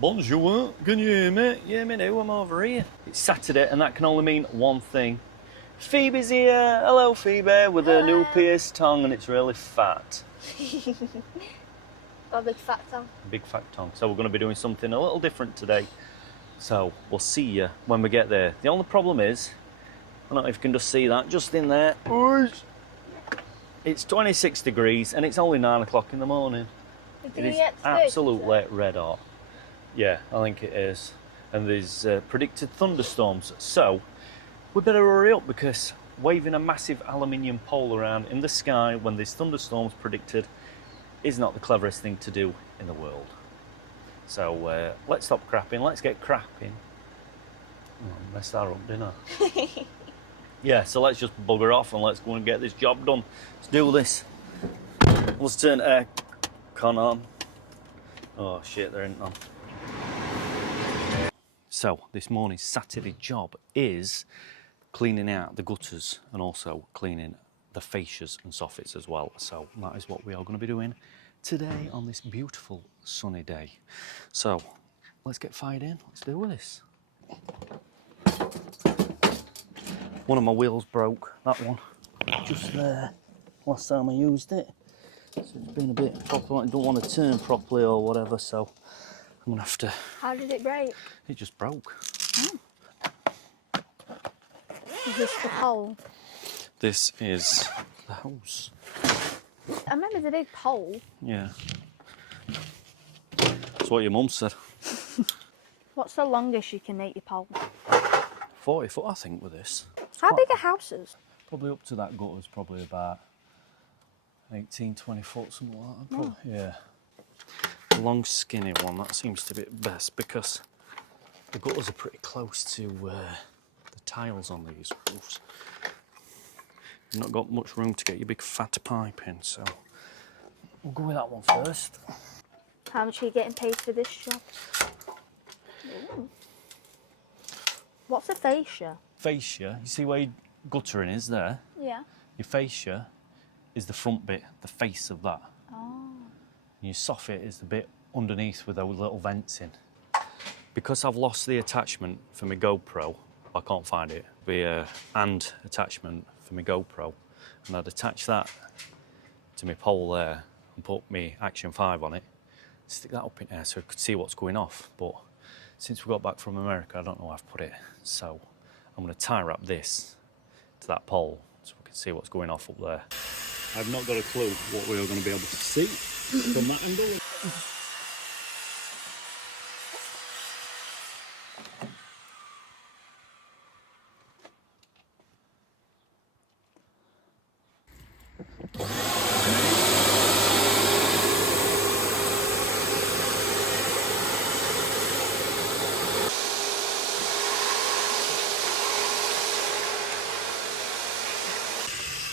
Bonjour, can you hear me? Yeah, me now, I'm over here. It's Saturday and that can only mean one thing. Phoebe's here. Hello, Phoebe, with her new pierced tongue and it's really fat. Got a big fat tongue. Big fat tongue. So we're going to be doing something a little different today. So we'll see you when we get there. The only problem is, I don't know if you can just see that, just in there. It's 26 degrees and it's only 9 o'clock in the morning. It is absolutely red hot. Yeah, I think it is. And there's predicted thunderstorms. So we better hurry up because waving a massive aluminium pole around in the sky when there's thunderstorms predicted is not the cleverest thing to do in the world. So let's stop crapping, let's get crapping. Oh, I messed that up, didn't I? Yeah, so let's just bugger off and let's go and get this job done. Let's do this. Let's turn aircon on. Oh shit, there ain't none. So this morning's Saturday job is cleaning out the gutters and also cleaning the fascias and soffits as well. So that is what we are going to be doing today on this beautiful sunny day. So let's get fired in, let's do this. One of my wheels broke, that one, just there, last time I used it. So it's been a bit proper, I don't want to turn properly or whatever, so I'm gonna have to... How did it break? It just broke. Oh. Is this the pole? This is the hose. I remember the big pole. Yeah. That's what your mum said. What's the longest you can make your pole? 40 foot, I think, with this. How big are houses? Probably up to that gutter's probably about 18, 20 foot, something like that. Probably, yeah. The long, skinny one, that seems to be best because the gutters are pretty close to the tiles on these roofs. You've not got much room to get your big fat pipe in, so we'll go with that one first. How much are you getting paid for this job? Ooh. What's a fascia? Fascia, you see where your guttering is there? Yeah. Your fascia is the front bit, the face of that. Oh. And your soffit is the bit underneath with those little vents in. Because I've lost the attachment for my GoPro, I can't find it, the and attachment for my GoPro, and I'd attach that to my pole there and put my Action 5 on it, stick that up in there so I could see what's going off. But since we got back from America, I don't know where I've put it. So I'm going to tie wrap this to that pole so we can see what's going off up there. I've not got a clue what we are going to be able to see from that angle.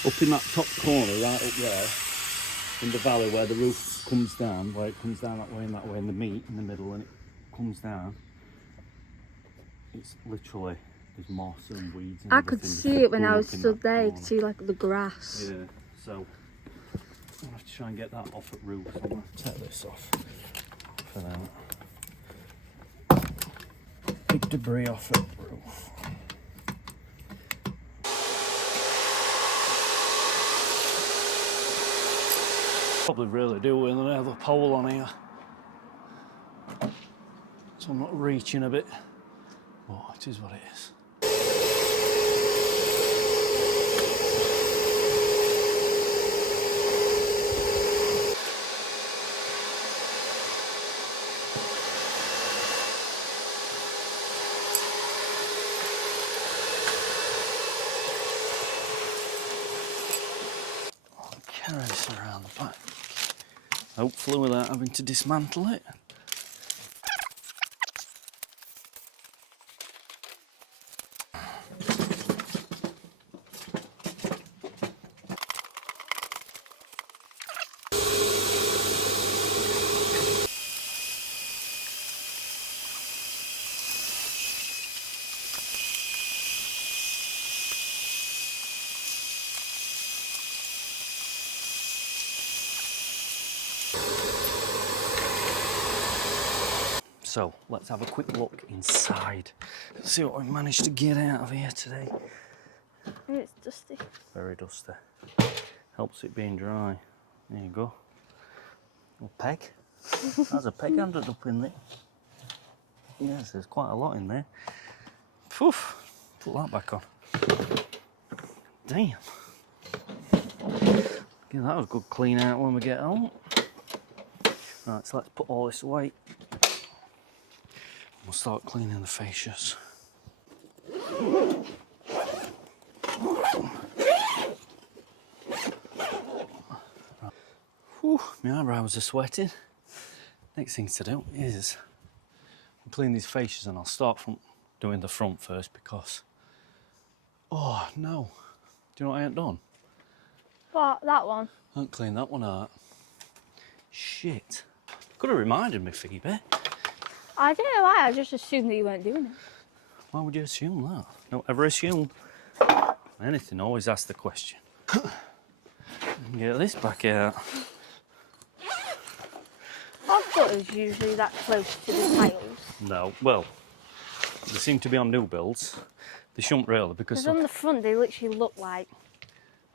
Up in that top corner, right up there, in the valley where the roof comes down, where it comes down that way and that way, and the meat in the middle, and it comes down, it's literally, there's moss and weeds and I could see it when I was stood there, you could see like the grass. Yeah, so I'm going to have to try and get that off at roof. So I'm going to take this off for that. Big debris off at roof. Probably really do with another pole on here, so I'm not reaching a bit, but it is what it is. I'll carry this around the back. Hopefully without having to dismantle it. So let's have a quick look inside. See what we've managed to get out of here today. It's dusty. Very dusty. Helps it being dry. There you go. A peg. There's a peg handed up in there. Yes, there's quite a lot in there. Poof. Put that back on. Damn. Yeah, that was a good clean out when we get home. Right, so let's put all this away. We'll start cleaning the fascias. Whew, my eyebrows are sweating. Next thing to do is clean these fascias, and I'll start from doing the front first because, oh no, do you know what I ain't done? What, that one? I haven't cleaned that one out. Shit. Could have reminded me, Phoebe. I don't know why, I just assumed that you weren't doing it. Why would you assume that? Don't ever assume anything, always ask the question. Get this back out. I thought it was usually that close to the tiles. No, well, they seem to be on new builds. They shouldn't really, because on the front they literally look like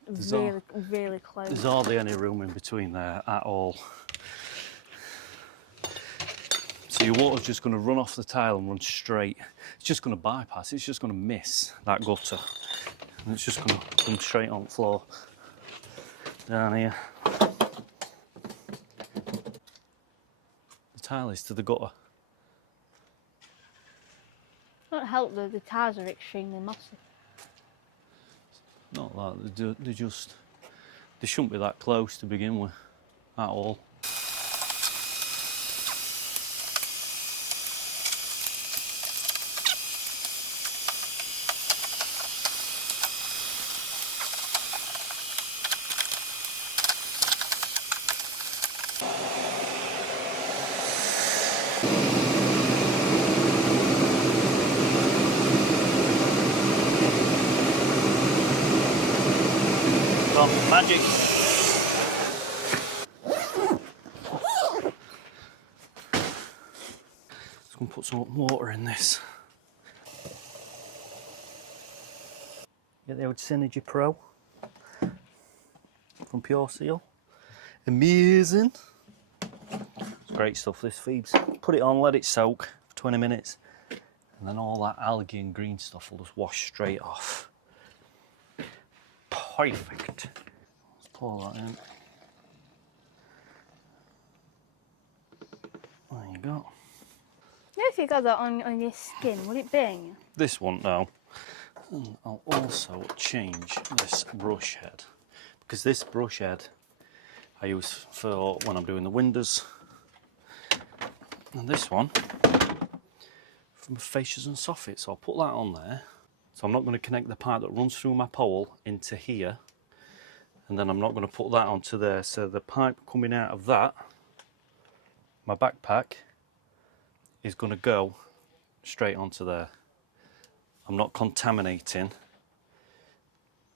really, really close. There's hardly any room in between there at all. So your water's just going to run off the tile and run straight. It's just going to bypass, it's just going to miss that gutter. And it's just going to come straight on the floor. Down here. The tile is to the gutter. Not help though, the tiles are extremely massive. Not that, they shouldn't be that close to begin with, at all. Magic. Just gonna put some water in this. Get the old Synergy Pro from Pure Seal. Amazing. It's great stuff, this Phoebes. Put it on, let it soak for 20 minutes, and then all that algae and green stuff will just wash straight off. Perfect. Pour that in. There you go. You know, if you got that on your skin, would it burn you? This one now. And I'll also change this brush head, because this brush head I use for when I'm doing the windows, and this one from fascias and soffits. So I'll put that on there. So I'm not going to connect the pipe that runs through my pole into here, and then I'm not going to put that onto there. So the pipe coming out of that, my backpack, is going to go straight onto there. I'm not contaminating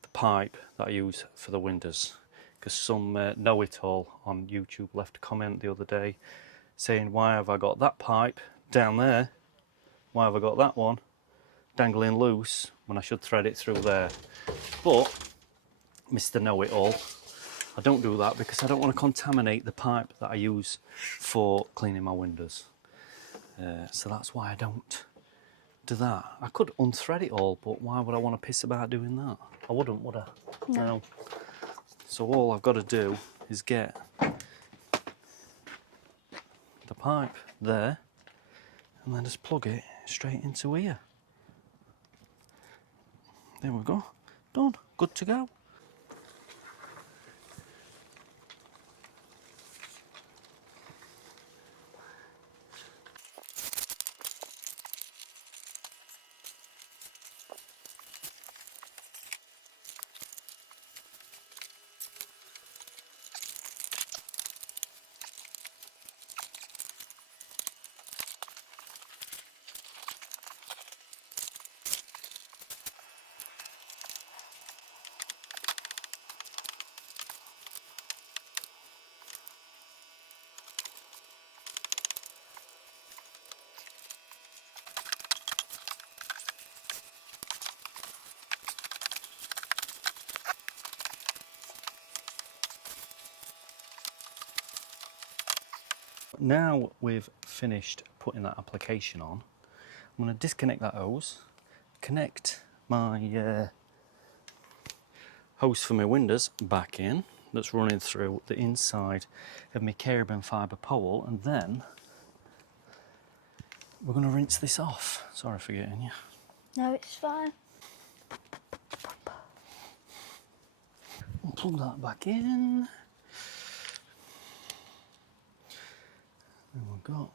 the pipe that I use for the windows, because some know-it-all on YouTube left a comment the other day saying, why have I got that pipe down there? Why have I got that one dangling loose when I should thread it through there? But Mr. Know-it-all, I don't do that because I don't want to contaminate the pipe that I use for cleaning my windows. So that's why I don't do that. I could unthread it all, but why would I want to piss about doing that? I wouldn't, would I? No. So all I've got to do is get the pipe there and then just plug it straight into here. There we go. Done. Good to go. now we've finished putting that application on, I'm going to disconnect that hose, connect my hose for my windows back in, that's running through the inside of my carbon fibre pole, and then we're going to rinse this off. Sorry for getting you. No, it's fine. Plug that back in. There we go.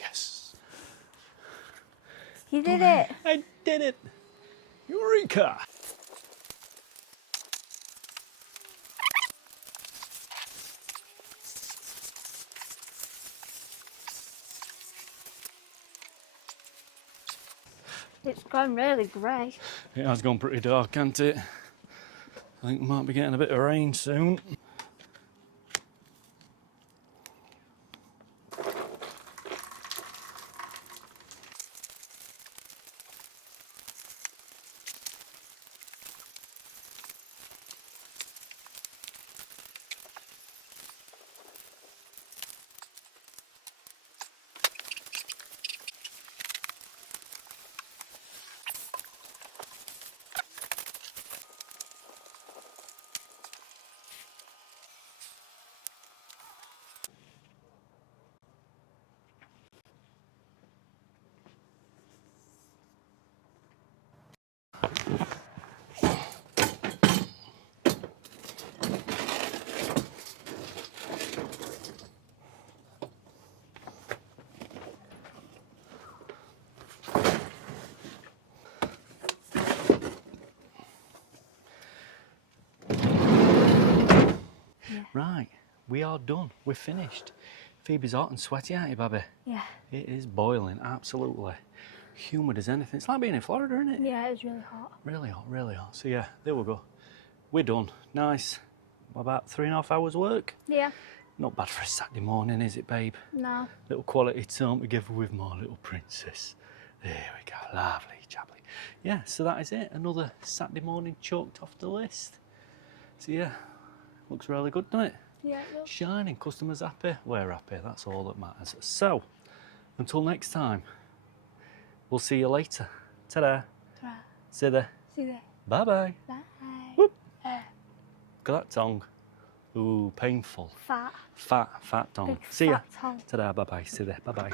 Yes. You did it. I did it. Eureka. It's gone really grey. It has gone pretty dark, hasn't it? I think we might be getting a bit of rain soon. Right, we are done. We're finished. Phoebe's hot and sweaty, aren't you, baby? Yeah. It is boiling, absolutely. Humid as anything. It's like being in Florida, isn't it? Yeah, it was really hot. Really hot, really hot. So yeah, there we go. We're done. Nice. About 3.5 hours work. Yeah. Not bad for a Saturday morning, is it, babe? No. Little quality time together with my little princess. There we go, lovely, jubbly. Yeah, so that is it. Another Saturday morning chalked off the list. So yeah, looks really good, doesn't it? Yeah, it looks. Shining, customers happy, we're happy. That's all that matters. So, until next time, we'll see you later. Ta-da. Ta-da. See you there. See you there. Bye-bye. Bye. Whoop. Look at that tongue. Ooh, painful. Fat. Fat tongue. Big See ya. fat tongue. Ta-da, bye-bye. See there, bye-bye.